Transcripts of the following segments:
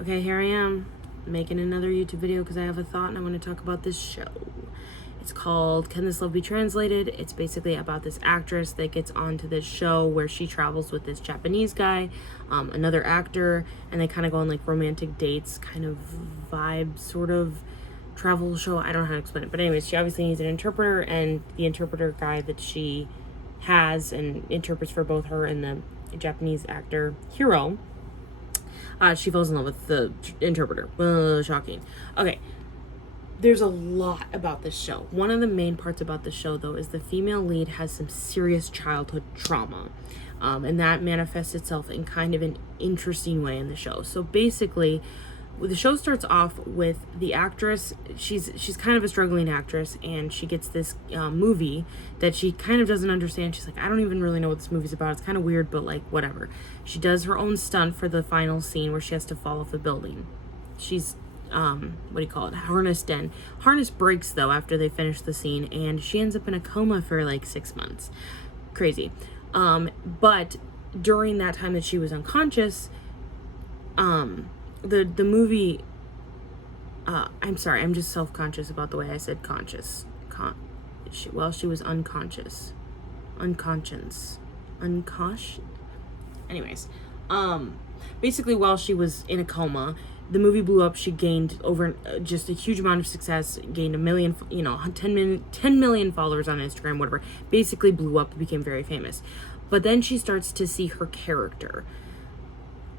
Okay, here I am making another YouTube video because I have a thought and I want to talk about this show. It's called Can This Love Be Translated? It's basically about this actress that gets onto this show where she travels with this Japanese guy, another actor, and they kind of go on like romantic dates, kind of vibe, sort of travel show. I don't know how to explain it. But anyways, she obviously needs an interpreter, and the interpreter guy that she has and interprets for both her and the Japanese actor hero, she falls in love with the interpreter. Shocking. Okay, there's a lot about this show. One of the main parts about the show, though, is the female lead has some serious childhood trauma. And that manifests itself in kind of an interesting way in the show. So basically, the show starts off with the actress. She's kind of a struggling actress, and she gets this movie that she kind of doesn't understand. She's like, I don't even really know what this movie's about. It's kind of weird, but like whatever. She does her own stunt for the final scene where she has to fall off the building. She's harnessed in. Harness breaks though after they finish the scene, and she ends up in a coma for like 6 months. Crazy. But during that time that she was unconscious, the movie, I'm sorry, I'm just self-conscious about the way I said conscious. She was unconscious. Anyways, basically while she was in a coma, the movie blew up. She gained over just a huge amount of success, gained 10 million followers on Instagram, whatever. Basically blew up, became very famous. But then she starts to see her character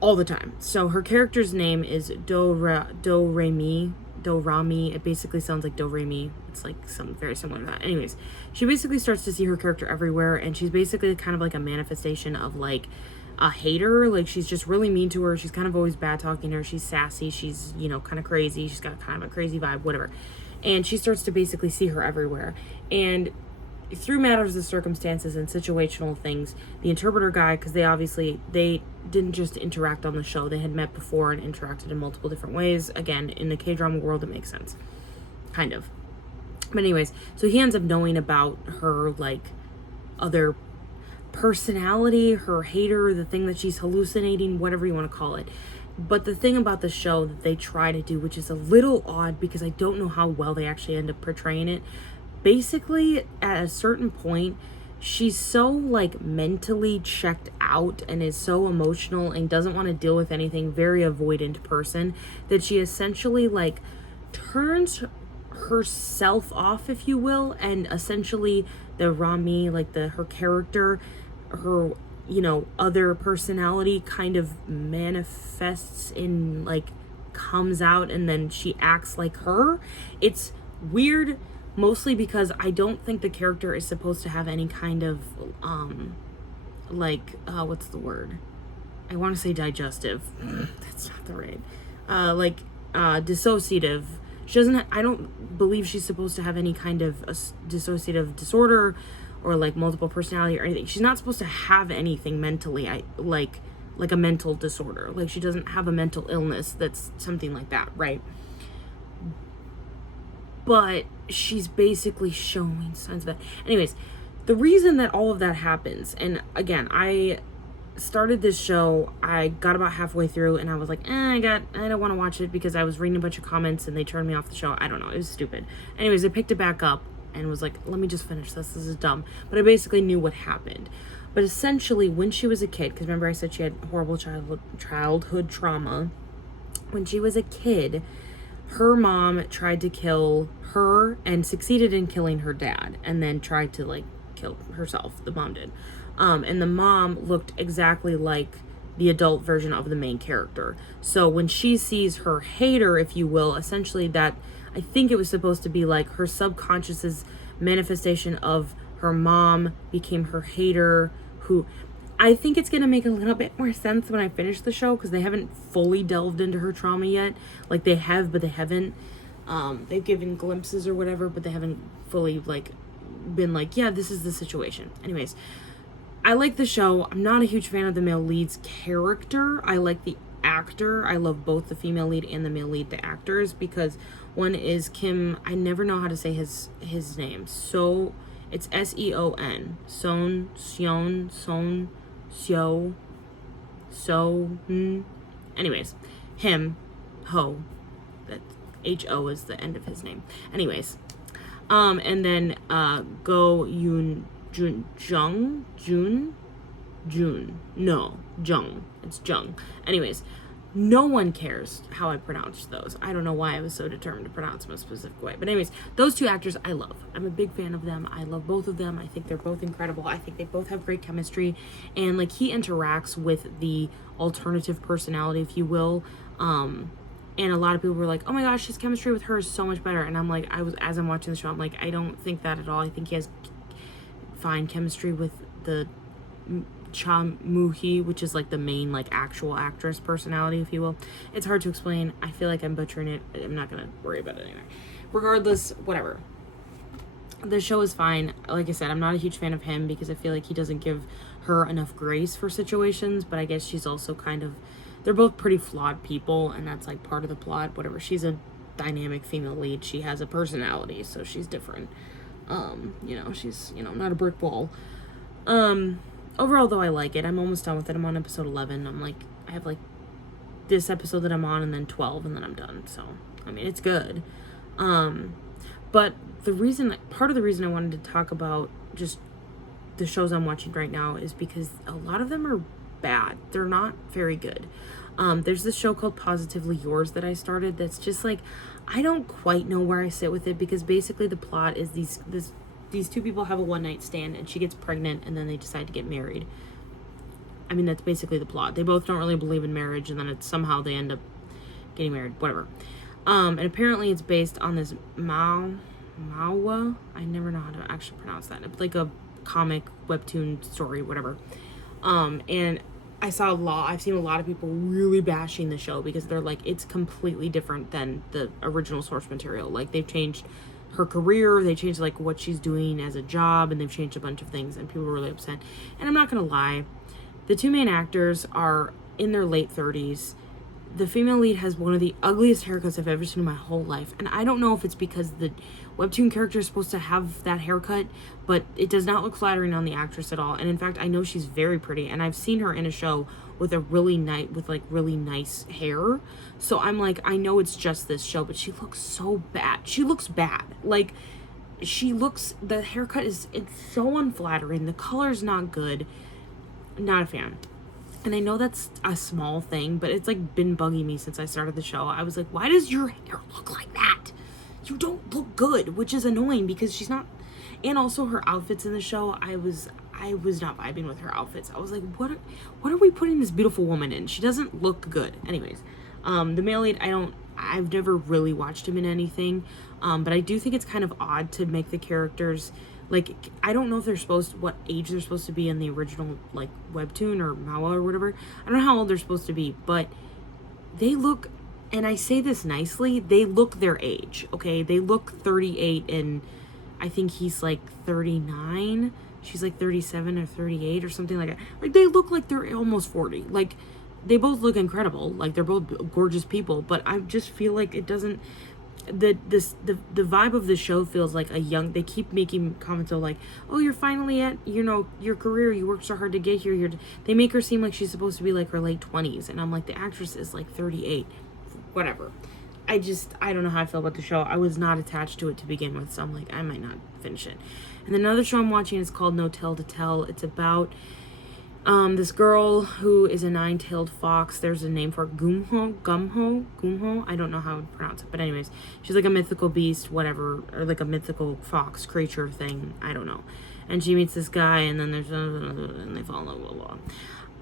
all the time. So her character's name is Do-Re-Mi. It basically sounds like Do-Re-Mi. It's like something very similar to that. Anyways, she basically starts to see her character everywhere, and she's basically kind of like a manifestation of like a hater. Like, she's just really mean to her. She's kind of always bad talking to her. She's sassy. She's, kind of crazy. She's got kind of a crazy vibe, whatever. And she starts to basically see her everywhere. And through matters of circumstances and situational things, the interpreter guy, because they didn't just interact on the show, they had met before and interacted in multiple different ways. Again, in the K-drama world, it makes sense. Kind of. But anyways, so he ends up knowing about her, like, other personality, her hater, the thing that she's hallucinating, whatever you want to call it. But the thing about the show that they try to do, which is a little odd because I don't know how well they actually end up portraying it, basically at a certain point, she's so like mentally checked out and is so emotional and doesn't want to deal with anything, very avoidant person, that she essentially like turns herself off, if you will, and essentially the Rami, like her character, her other personality kind of manifests in, like, comes out, and then she acts like her. It's weird, mostly because I don't think the character is supposed to have any kind of what's the word? I want to say digestive. That's not the right. Dissociative. She doesn't. I don't believe she's supposed to have any kind of a dissociative disorder or like multiple personality or anything. She's not supposed to have anything mentally. Like a mental disorder. Like, she doesn't have a mental illness that's something like that, right? But she's basically showing signs of that. Anyways, the reason that all of that happens, and again, I started this show, I got about halfway through, and I was like, I don't want to watch it because I was reading a bunch of comments and they turned me off the show. I don't know, it was stupid. Anyways, I picked it back up and was like, let me just finish this is dumb. But I basically knew what happened. But essentially, when she was a kid, because remember I said she had horrible childhood trauma, when she was a kid, her mom tried to kill her and succeeded in killing her dad, and then tried to like kill herself. The mom did. And the mom looked exactly like the adult version of the main character. So when she sees her hater, if you will, essentially that, I think it was supposed to be like her subconscious's manifestation of her mom became her hater, who I think it's going to make a little bit more sense when I finish the show, because they haven't fully delved into her trauma yet. Like, they have, but they haven't. They've given glimpses or whatever, but they haven't fully, like, been like, yeah, this is the situation. Anyways, I like the show. I'm not a huge fan of the male lead's character. I like the actor. I love both the female lead and the male lead, the actors, because one is Kim. I never know how to say his name. So it's SEON. Anyways, him, Ho, that H-O is the end of his name. Anyways, and then Go Youn-Jung, Jung. It's Jung. Anyways, no one cares how I pronounce those. I don't know why I was so determined to pronounce them a specific way. But anyways, those two actors I love. I'm a big fan of them. I love both of them. I think they're both incredible. I think they both have great chemistry. And like he interacts with the alternative personality, if you will. And a lot of people were like, oh my gosh, his chemistry with her is so much better. And I'm like, as I'm watching the show, I'm like, I don't think that at all. I think he has fine chemistry with the Cha Moo-hee, which is like the main like actual actress personality, if you will. It's hard to explain. I feel like I'm butchering it. I'm not gonna worry about it anyway. Regardless, whatever. The show is fine. Like I said, I'm not a huge fan of him because I feel like he doesn't give her enough grace for situations, but I guess she's also kind of, they're both pretty flawed people, and that's like part of the plot. Whatever. She's a dynamic female lead. She has a personality, so she's different. She's, not a brick wall. Overall, though, I like it. I'm almost done with it. I'm on episode 11. I have like this episode that I'm on and then 12 and then I'm done. So, I mean, it's good. But part of the reason I wanted to talk about just the shows I'm watching right now is because a lot of them are bad. They're not very good. There's this show called Positively Yours that I started that's just like, I don't quite know where I sit with it because basically the plot is these two people have a one-night stand and she gets pregnant and then they decide to get married. I mean, that's basically the plot. They both don't really believe in marriage and then somehow they end up getting married, whatever. And apparently it's based on this Mawa. I never know how to actually pronounce that. It's like a comic webtoon story, whatever. And I've seen a lot of people really bashing the show because they're like, it's completely different than the original source material. Like they've changed her career, they changed like what she's doing as a job, and they've changed a bunch of things, and people were really upset. And I'm not gonna lie, the two main actors are in their late 30s. The female lead has one of the ugliest haircuts I've ever seen in my whole life, and I don't know if it's because the webtoon character is supposed to have that haircut, but it does not look flattering on the actress at all. And in fact, I know she's very pretty, and I've seen her in a show with really nice hair. So I'm like, I know it's just this show, but she looks so bad. She looks bad. Like, the haircut it's so unflattering. The color's not good. Not a fan. And I know that's a small thing, but it's like been bugging me since I started the show. I was like, why does your hair look like that? You don't look good, which is annoying because she's not. And also her outfits in the show, I was not vibing with her outfits. I was like, what are we putting this beautiful woman in? She doesn't look good. Anyways, the male lead, I've never really watched him in anything, but I do think it's kind of odd to make the characters, like, I don't know if what age they're supposed to be in the original, like, webtoon or manhwa or whatever. I don't know how old they're supposed to be, but they look, and I say this nicely, they look their age, okay? They look 38 and I think he's like 39. She's like 37 or 38 or something like that. Like, they look like they're almost 40. Like, they both look incredible. Like, they're both gorgeous people, but I just feel like it doesn't, the vibe of the show feels like they keep making comments of like, oh, you're finally at, your career, you worked so hard to get here. They make her seem like she's supposed to be like her late 20s. And I'm like, the actress is like 38. Whatever. I don't know how I feel about the show. I was not attached to it to begin with, so I'm like, I might not finish it. And then another show I'm watching is called No Tale to Tell. It's about this girl who is a nine-tailed fox. There's a name for Gumho. I don't know how to pronounce it, but anyways, she's like a mythical beast, whatever, or like a mythical fox creature thing. I don't know. And she meets this guy, and then and they fall in love, blah, blah.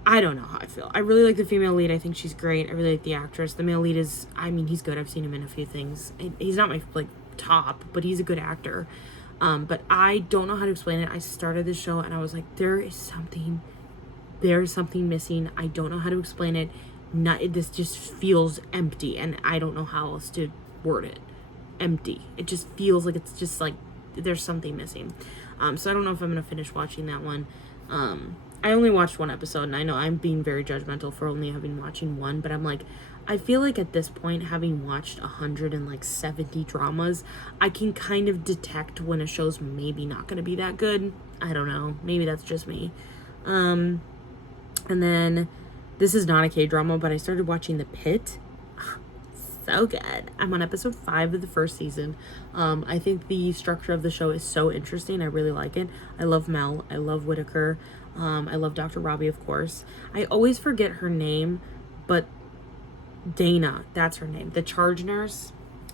I don't know how I feel. I really like the female lead. I think she's great. I really like the actress. The male lead is, he's good. I've seen him in a few things. He's not my, like, top, but he's a good actor. But I don't know how to explain it. I started this show and I was like, there's something missing. I don't know how to explain it. This just feels empty, and I don't know how else to word it. Empty. It just feels like it's just like there's something missing. So I don't know if I'm gonna finish watching that one. I only watched one episode, and I know I'm being very judgmental for only watching one, but I'm like, I feel like at this point, having watched 170 dramas, I can kind of detect when a show's maybe not going to be that good. I don't know. Maybe that's just me. And then, this is not a K-drama, but I started watching The Pit. so good. I'm on episode 5 of the first season. I think the structure of the show is so interesting. I really like it. I love Mel. I love Whitaker. I love Dr. Robbie, of course. I always forget her name, but Dana, that's her name. The charge nurse.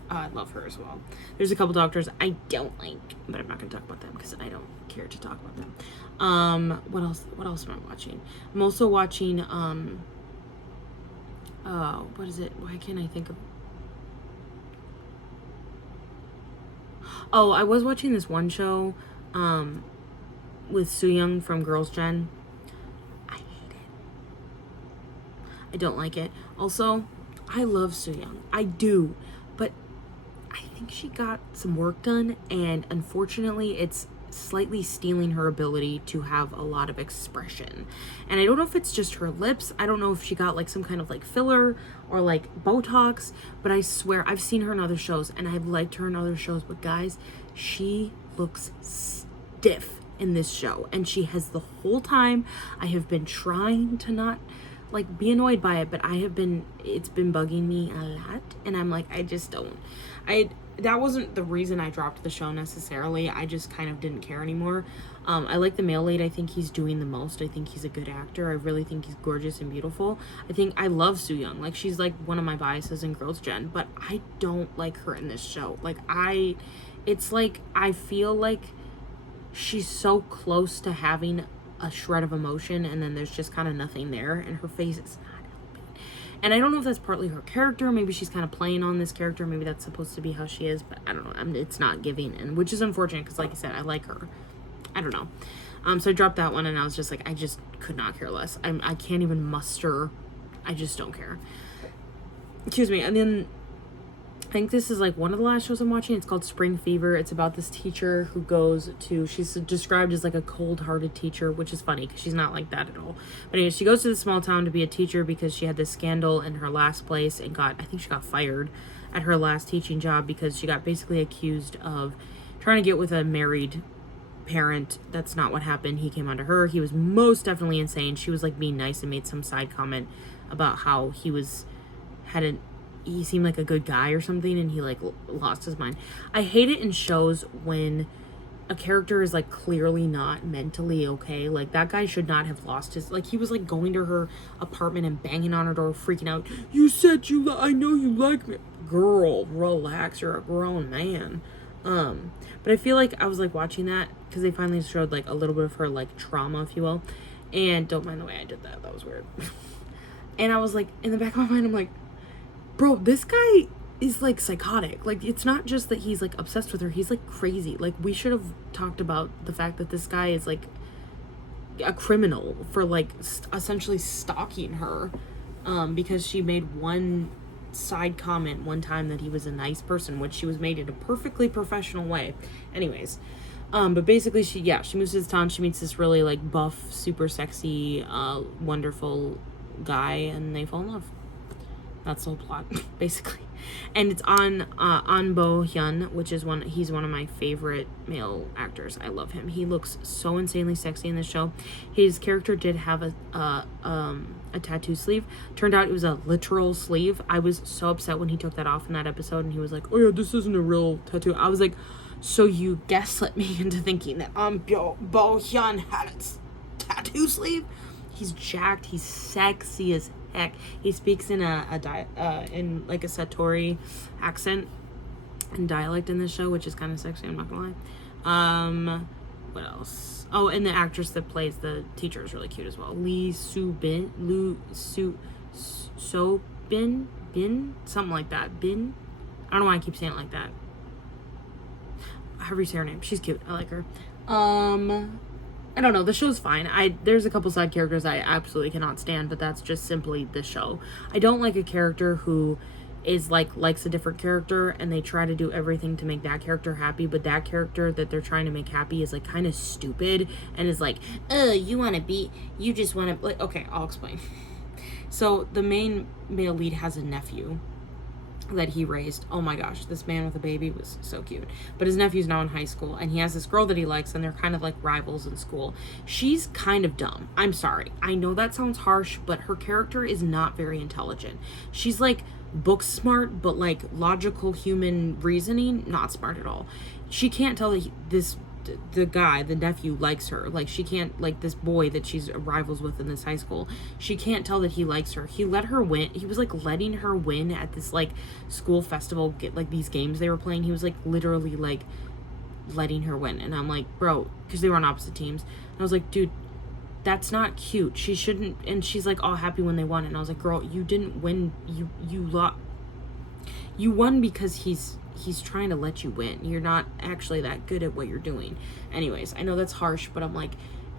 I love her as well. There's a couple doctors I don't like, but I'm not going to talk about them because I don't care to talk about them. What else am I watching? I'm also watching, what is it? Why can't I think of... Oh, I was watching this one show, with SEON-HO from Girls' Gen. I hate it. I don't like it. Also, I love SEON-HO. I do. But I think she got some work done, and unfortunately, it's slightly stealing her ability to have a lot of expression. And I don't know if it's just her lips. I don't know if she got like some kind of like filler or like Botox, but I swear I've seen her in other shows and I've liked her in other shows. But guys, she looks stiff in this show, and she has the whole time. I have been trying to not like be annoyed by it, but it's been bugging me a lot, and I'm like, I just don't. That wasn't the reason I dropped the show necessarily. I just kind of didn't care anymore. I like the male lead. I think he's doing the most. I think he's a good actor. I really think he's gorgeous and beautiful. I love SEON-HO. Like, she's like one of my biases in Girls' Gen, but I don't like her in this show. Like, it's like, I feel like she's so close to having a shred of emotion, and then there's just kind of nothing there, and her face is not helping. And I don't know if that's partly her character. Maybe she's kind of playing on this character. Maybe that's supposed to be how she is, but I don't know. It's not giving, and which is unfortunate because, like I said, I like her. I don't know. So I dropped that one, and I was just like, I just could not care less. I can't even muster. I just don't care. Excuse me. And then I think this is like one of the last shows I'm watching. It's called Spring Fever. It's about this teacher who goes to, she's described as like a cold-hearted teacher, which is funny because she's not like that at all. But anyway, she goes to the small town to be a teacher because she had this scandal in her last place and I think she got fired at her last teaching job because she got basically accused of trying to get with a married parent. That's not what happened. He came onto her. He was most definitely insane. She was like being nice and made some side comment about how he seemed like a good guy or something, and he like lost his mind. I hate it in shows when a character is like clearly not mentally okay. Like, that guy should not have lost his, like, he was like going to her apartment and banging on her door, freaking out. You said I know you like me. Girl, relax, you're a grown man. But I feel like I was like watching that because they finally showed like a little bit of her like trauma, if you will, and don't mind the way I did that was weird. And I was like, in the back of my mind, I'm like, bro, this guy is like psychotic. Like, it's not just that he's like obsessed with her, he's like crazy. Like, we should have talked about the fact that this guy is like a criminal for like essentially stalking her, because she made one side comment one time that he was a nice person, which she was made in a perfectly professional way. Anyways, but basically she moves to this town, she meets this really like buff, super sexy, wonderful guy, and they fall in love. That's the whole plot, basically. And it's on Bo-hyun, which is he's one of my favorite male actors. I love him. He looks so insanely sexy in this show. His character did have a tattoo sleeve. Turned out it was a literal sleeve. I was so upset when he took that off in that episode, and he was like, oh yeah, this isn't a real tattoo. I was like, so you gaslit me into thinking that Bo-hyun had a tattoo sleeve? He's jacked. He's sexy as heck. He speaks in in like a Satori accent and dialect in this show, which is kind of sexy, I'm not gonna lie. What else? Oh, and the actress that plays the teacher is really cute as well. Lee Soo-bin, something like that. Bin? I don't know why I keep saying it like that. However you say her name. She's cute. I like her. I don't know, the show's fine. There's a couple side characters I absolutely cannot stand, but that's just simply the show. I don't like a character who is likes a different character and they try to do everything to make that character happy, but that character that they're trying to make happy is like kind of stupid and is like, you just want to, like, okay, I'll explain. So the main male lead has a nephew that he raised. Oh my gosh, this man with a baby was so cute. But his nephew's now in high school, and he has this girl that he likes, and they're kind of like rivals in school. She's kind of dumb. I'm sorry. I know that sounds harsh, but her character is not very intelligent. She's like book smart, but like logical human reasoning, not smart at all. She can't tell that the guy, the nephew, likes her. Like, she can't, like, this boy that she's rivals with in this high school, she can't tell that he likes her. He let her win. He was like letting her win at this like school festival, get like these games they were playing. He was like literally like letting her win. And I'm like, bro, because they were on opposite teams. And I was like, dude, that's not cute. She shouldn't. And she's like all happy when they won. And I was like, girl, you didn't win. You won because he's trying to let you win. You're not actually that good at what you're doing. Anyways, I know that's harsh, but I'm like,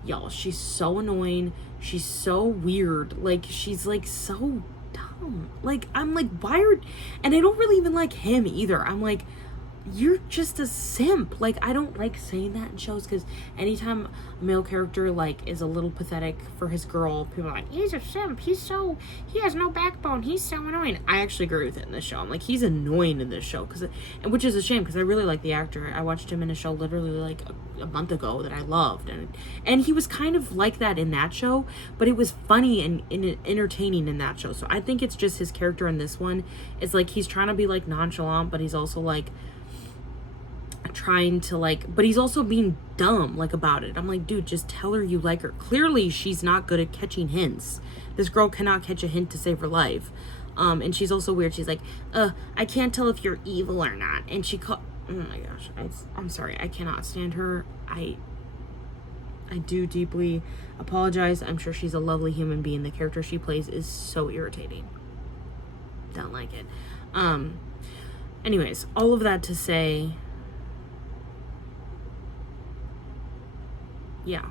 y'all, she's so annoying. She's so weird. Like, she's like so dumb. Like, I'm like, and I don't really even like him either. I'm like, you're just a simp. Like, I don't like saying that in shows, because anytime a male character like is a little pathetic for his girl, people are like, he's a simp, he has no backbone, he's so annoying. I actually agree with it in this show. I'm like, he's annoying in this show, which is a shame, because I really like the actor. I watched him in a show literally like a month ago that I loved, and he was kind of like that in that show, but it was funny and entertaining in that show. So I think it's just his character in this one is like, he's trying to be like nonchalant, but he's also like trying to like, but he's also being dumb like about it. I'm like, dude, just tell her you like her. Clearly she's not good at catching hints. This girl cannot catch a hint to save her life. And she's also weird. She's like, I can't tell if you're evil or not. And oh my gosh, I'm sorry, I cannot stand her. I do deeply apologize. I'm sure she's a lovely human being. The character she plays is so irritating. Don't like it. Anyways, all of that to say, yeah,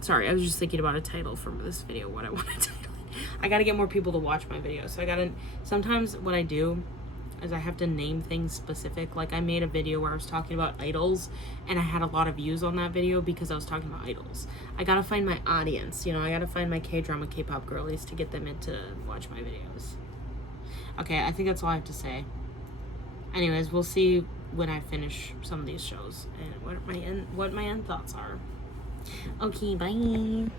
sorry, I was just thinking about a title for this video, what I want to title it. I gotta get more people to watch my videos, so sometimes what I do is I have to name things specific. Like, I made a video where I was talking about idols, and I had a lot of views on that video because I was talking about idols. I gotta find my audience, you know, I gotta find my K-drama, K-pop girlies to get them in to watch my videos. Okay, I think that's all I have to say. Anyways, we'll see when I finish some of these shows and what my end thoughts are. Okay, bye.